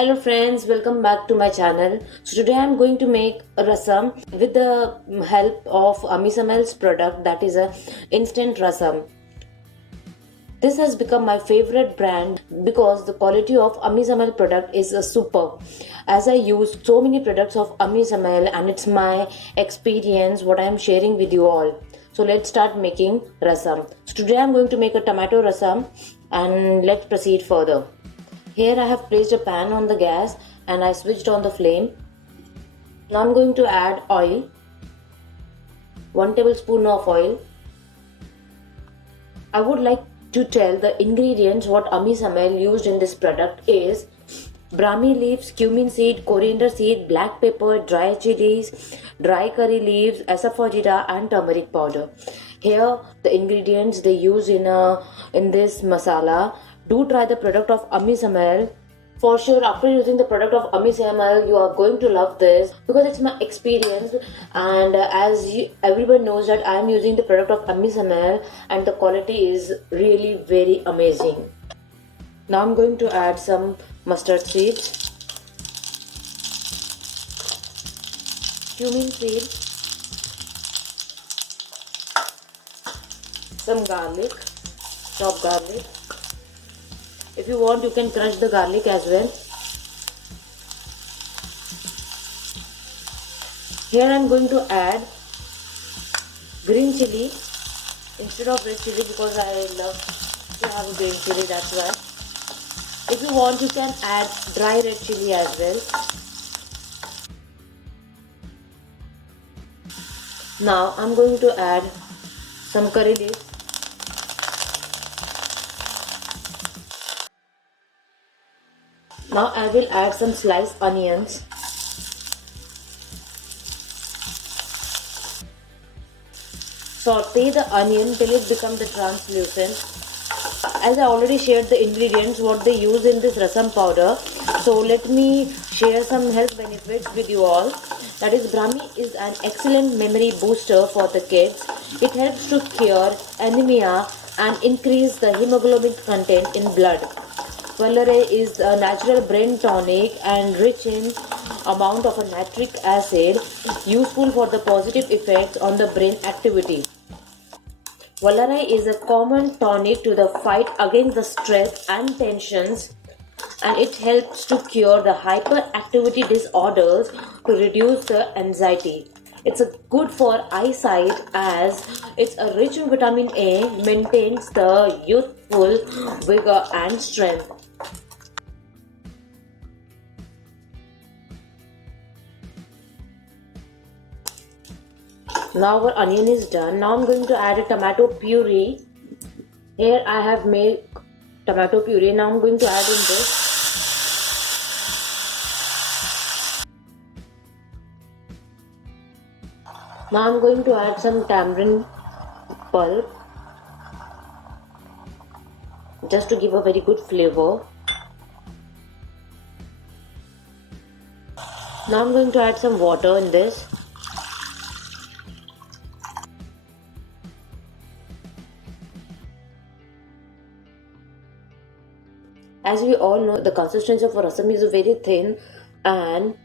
Hello friends, welcome back to my channel. So today I am going to make a rasam with the help of Amisamel's product, that is a instant rasam. This has become my favorite brand because the quality of Amisamel product is superb. As I use so many products of Amisamel and it's my experience what I am sharing with you all. So let's start making rasam. So today I am going to make a tomato rasam and let's proceed further. Here I have placed a pan on the gas and I switched on the flame. Now I'm going to add oil, 1 tablespoon of oil. I would like to tell the ingredients what Amisamel used in this product is brahmi leaves, cumin seed, coriander seed, black pepper, dry chilies, dry curry leaves, asafoetida and turmeric powder. Here the ingredients they use in this masala. Do try the product of Amisamel. For sure, after using the product of Amisamel, you are going to love this because it's my experience. And everyone knows that I am using the product of Amisamel, and the quality is really very amazing. Now I'm going to add some mustard seeds, cumin seed, some garlic, chopped garlic. If you want, you can crush the garlic as well. Here I am going to add green chili instead of red chili because I love to have green chili, that's why. If you want, you can add dry red chili as well. Now I am going to add some curry leaves. Now I will add some sliced onions. Saute the onion till it becomes translucent. As I already shared the ingredients what they use in this rasam powder, so let me share some health benefits with you all. That is, brahmi is an excellent memory booster for the kids. It helps to cure anemia and increase the hemoglobin content in blood. Valerian is a natural brain tonic and rich in amount of a nitric acid, useful for the positive effects on the brain activity. Valerian is a common tonic to the fight against the stress and tensions, and it helps to cure the hyperactivity disorders to reduce the anxiety. It's a good for eyesight as it's a rich in vitamin A, maintains the youthful vigor and strength. Now our onion is done. Now I'm going to add a tomato puree. Here I have made tomato puree. Now I'm going to add in this. Now I'm going to add some tamarind pulp just to give a very good flavor. Now I'm going to add some water in this. As we all know, the consistency of rasam is very thin and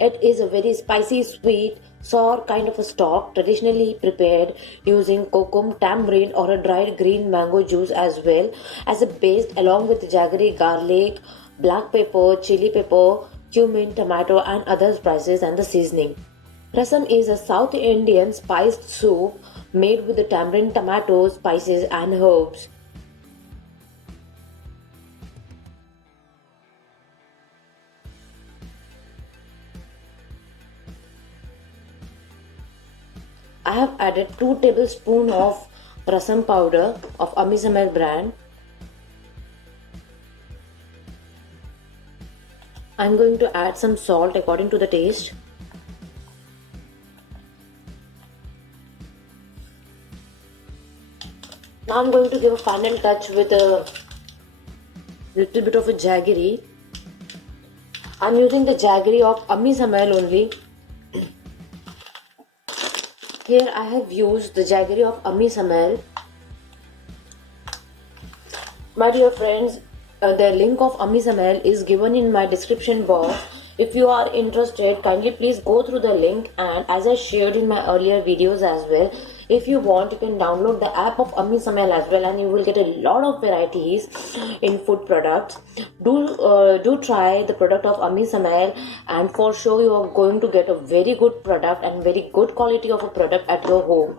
it is a very spicy, sweet, sour kind of a stock traditionally prepared using kokum, tamarind or a dried green mango juice as well as a base along with jaggery, garlic, black pepper, chili pepper, cumin, tomato and other spices and the seasoning. Rasam is a South Indian spiced soup made with the tamarind, tomatoes, spices and herbs. I have added 2 tablespoons of rasam powder of Amisamel brand. I am going to add some salt according to the taste. Now I am going to give a final touch with a little bit of a jaggery. I am using the jaggery of Amisamel only. Here I have used the jaggery of Amisamel. My dear friends, The link of Ami Samail is given in my description box. If you are interested, kindly please go through the link, and as I shared in my earlier videos as well, if you want, you can download the app of Ami Samail as well, and you will get a lot of varieties in food products. Do try the product of Ami Samail, and for sure you are going to get a very good product and very good quality of a product at your home.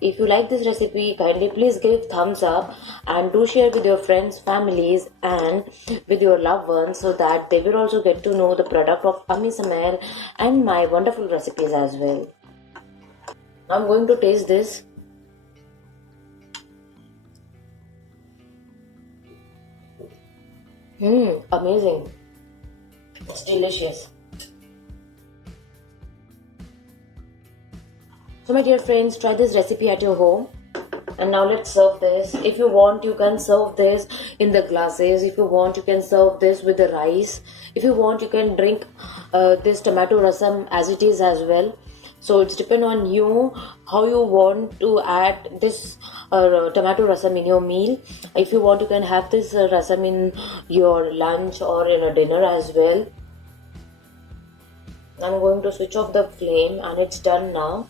If you like this recipe, kindly please give thumbs up, and do share with your friends, families, and with your loved ones, so that they will also get to know the product of Ami Samail and my wonderful recipes as well. Now I'm going to taste this. Amazing. It's delicious. So my dear friends, try this recipe at your home. And now let's serve this. If you want, you can serve this in the glasses. If you want, you can serve this with the rice. If you want, you can drink this tomato rasam as it is as well. So it's depend on you how you want to add this tomato rasam in your meal. If you want, you can have this rasam in your lunch or in a dinner as well. I'm going to switch off the flame, and it's done now.